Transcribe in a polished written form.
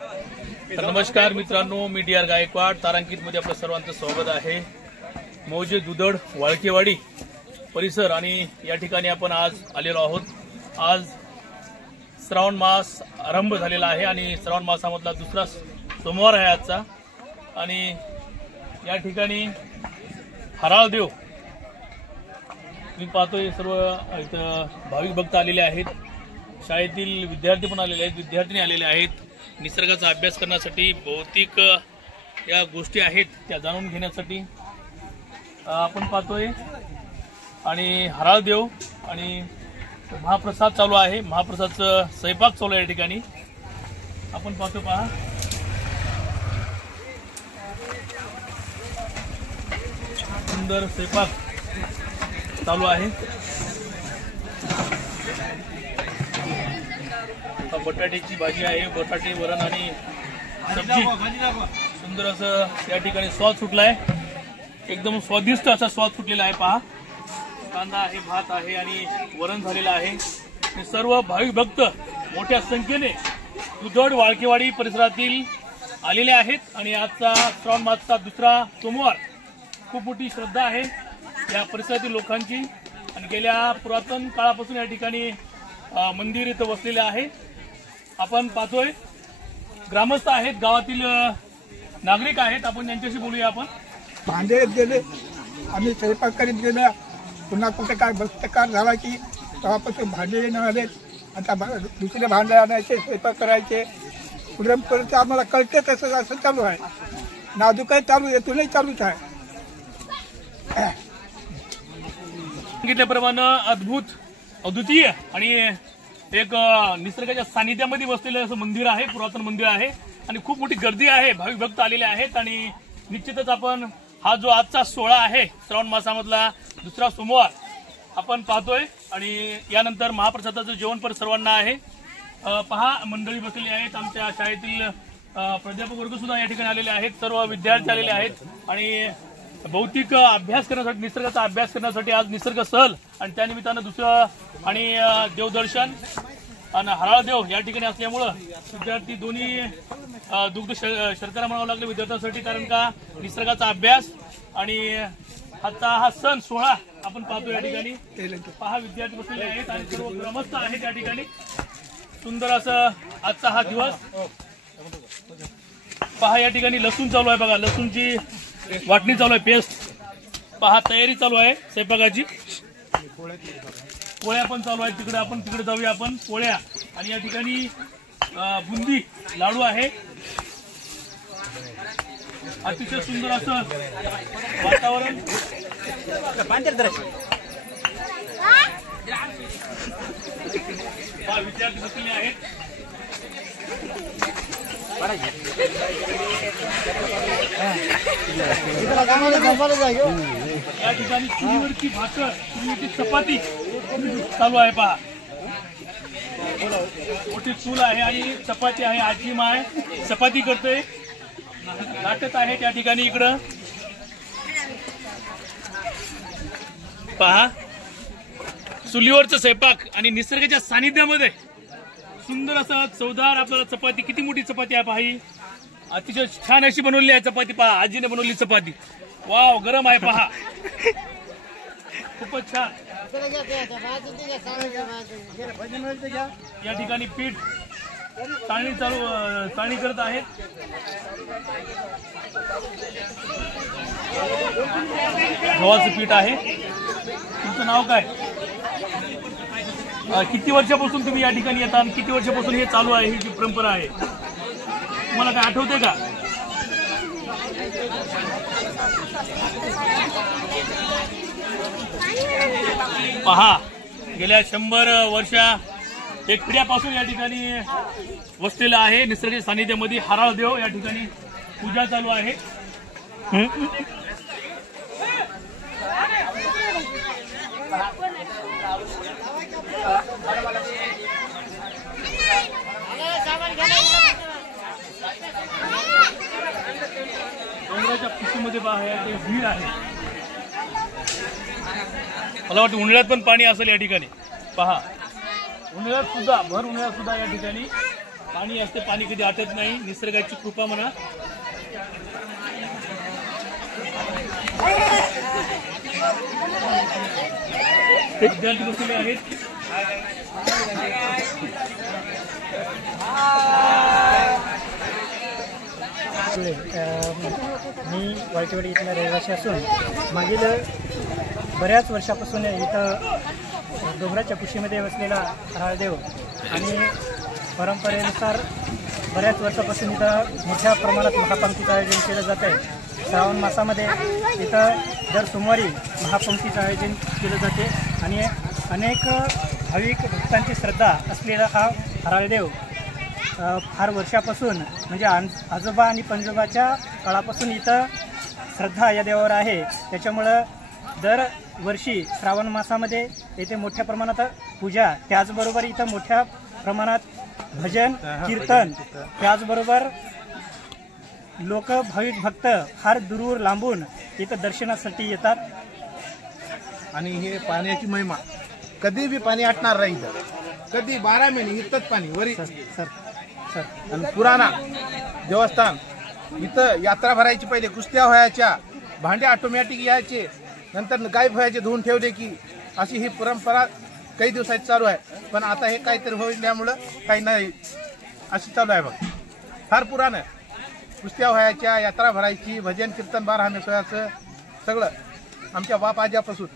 तर नमस्कार मित्रांनो, मी डी आर गायकवाड तारांकित मध्ये आपलं सर्वांचं स्वागत आहे। मौजे दुधड वाळकेवाडी परिसर आणि या ठिकाणी आपण आज आलेलो आहोत। आज श्रावण मास आरंभ झालेला आहे आणि श्रावण मासामधला दुसरा सोमवार आहे आजचा। आणि या ठिकाणी हराळदेव मी पाहतोय सर्व इथं भाविक भक्त आलेले आहेत, शाळेतील विद्यार्थी पण आलेले आहेत, विद्यार्थिनी आलेले आहेत। निसर्गाचा अभ्यास करण्यासाठी भौतिक या गोष्टी आहेत त्या जाणून घेण्यासाठी आपण पाहतोय। आणि हराळदेव आणि महाप्रसाद चालू आहे, महाप्रसादचा स्वयंपाक चालू आहे या ठिकाणी आपण पाहतो। पहा सुंदर स्वयंपाक चालू आहे। बटाट्याची भाजी आहे, बटाटे वरण आणि सब्जी सुंदर असं या ठिकाणी स्वाद सुटलाय, एकदम स्वादिष्ट असा स्वाद सुटलेला आहे। पहा कांदा आहे, भात आहे आणि वरण झालेलं आहे। सर्व भाविक भक्त मोठ्या संख्येने दुधड वाळकेवाडी परिसरातील आलेले आहेत आणि आजचा श्रावण मासचा दुसरा सोमवार खूप मोठी श्रद्धा आहे या परिसरातील लोकांची आणि गेल्या पुरातन काळापासून या ठिकाणी मंदिर इथं वसलेले आहे। आपण पाहतोय ग्रामस्थ आहेत, गावातील नागरिक आहेत, आपण त्यांच्याशी बोलूया। आपण भांडे गेले, आम्ही स्वयंपाक करीत गेलो, पुन्हा कुठे काय बस्तकार झाला की तेव्हापासून भांडे येणं आले, आता दुसरे भांडे आणायचे, स्वयंपाक करायचे, पुढेपर्यंत आम्हाला कळते तसं असं चालू आहे। नाजूकही चालू आहे, तुलाही चालूच आहे। सांगितल्याप्रमाणे अद्भुत अद्वितीय आणि एक निसर्गाच्या सानिध्यामध्ये बसलेलं असं मंदिर आहे, पुरातन मंदिर आहे आणि खूप मोठी गर्दी आहे, भाविक भक्त आलेले आहेत। आणि निश्चितच आपण हा जो आजचा सोहळा आहे श्रावण मासामधला दुसरा सोमवार आपण पाहतोय आणि यानंतर महाप्रसादाचं जेवण पण सर्वांना आहे। पहा मंडळी बसलेली आहेत, आमच्या शाळेतील प्राध्यापक वर्ग सुद्धा या ठिकाणी आलेले आहेत, सर्व विद्यार्थी आलेले आहेत आणि भौतिक अभ्यास करण्यासाठी, निसर्गाचा अभ्यास करण्यासाठी आज निसर्ग सहल आणि त्यानिमित्तानं दुसरं आणि देवदर्शन आणि हराळदेव या ठिकाणी असल्यामुळं विद्यार्थी दोन्ही दुग्ध शर्करा म्हणावं लागलं विद्यार्थ्यांसाठी, कारण का निसर्गाचा अभ्यास आणि आता हा सण सोहळा आपण पाहतो या ठिकाणी। पहा विद्यार्थी बसलेले आहेत आणि सर्व ग्रामस्थ आहेत या ठिकाणी। सुंदर असं आजचा हा दिवस पहा, या ठिकाणी लसूण चालू आहे बघा, लसूणची वाटणी चालू आहे, पेस्ट पहा, तयारी चालू आहे स्वयंपाकाची, पोळ्या पण चालू आहेत तिकडे, आपण तिकडे जाऊया आपण। पोळ्या आणि या ठिकाणी बुंदी लाडू आहे, अतिशय सुंदर असं वातावरण। विद्यार्थी बसलेले आहेत, या ठिकाणी चुलीवरची भाकर, चुलीवरची चपाती चालू आहे। पहा मोठी चूल आहे आणि चपाती आहे, आजी माय चपाती करते, लाटत आहे त्या ठिकाणी। इकडं पहा चुलीवरचं स्वयंपाक आणि निसर्गाच्या सानिध्यामध्ये सुंदर असं चवदार आपल्याला चपाती, किती मोठी चपाती आहे पहा, ही अतिशय छान अशी बनवलेली आहे चपाती। पहा आजीने बनवली चपाती, वाव, गरम आहे पहा, खूपच छान। या ठिकाणी पीठ चाळणी करत आहेत, गव्हाचं पीठ आहे। तुमचं नाव काय? किती वर्षापासून तुम्ही या ठिकाणी येता आणि किती वर्षापासून हे चालू आहे, ही जी परंपरा आहे तुम्हाला काय आठवते का? पहा गेल्या 100 वर्षा एक पिढ्यापासून या ठिकाणी वसलेला आहे निसर्गाच्या सानिध्यामध्ये। हराळदेव या ठिकाणी पूजा चालू आहे। डोंगराच्या पिशीमध्ये ते विहीर आहे, मला वाटतं उन्हाळ्यात पण पाणी असेल या ठिकाणी। पहा उन्हाळ्यात सुद्धा, भर उन्हाळ्यात सुद्धा या ठिकाणी पाणी असते, पाणी कधी आटत नाही, निसर्गाची कृपा म्हणा. विद्यार्थी बसलेले आहेत. मी वाळकेवाडी इथला रहिवासी असून मागील बऱ्याच वर्षापासून इथं डोंगराच्या कुशीमध्ये बसलेला हराळदेव आणि परंपरेनुसार बऱ्याच वर्षापासून इथं मोठ्या प्रमाणात महापंक्तीचं आयोजन केलं जात आहे. श्रावण मासामध्ये इथं दर सोमवारी महापंक्तीचं आयोजन केलं जाते आणि अनेक भाविक भक्तांची श्रद्धा असलेला हा हराळदेव फार वर्षापासून म्हणजे आजोबा आणि पणजोबाच्या काळापासून इथं श्रद्धा या देवावर आहे. त्याच्यामुळं दरवर्षी श्रावण मासामध्ये येथे मोठ्या प्रमाणात पूजा, त्याचबरोबर इथं मोठ्या प्रमाणात भजन कीर्तन, त्याचबरोबर लोक भाविक भक्त फार दूर लांबून इथं दर्शनासाठी येतात. आणि हे पाण्याची महिमा कधी बी पाणी आटणार राहील, कधी 12 महिने इथंच पाणी वरी. आणि पुराणा देवस्थान इथं यात्रा भरायची, पहिले कुस्त्या व्हायच्या, भांडे ऑटोमॅटिक यायचे, नंतर गाय व्हायचे धुवून ठेवले की, अशी ही परंपरा काही दिवसाची चालू आहे. पण आता हे काहीतरी होईल्यामुळं काही नाही, अशी चालू आहे बघ. फार पुराण आहे. कुस्त्या व्हायच्या, यात्रा भरायची, भजन कीर्तन 12 महिने सोयाचं सगळं आमच्या बाप आज्यापासून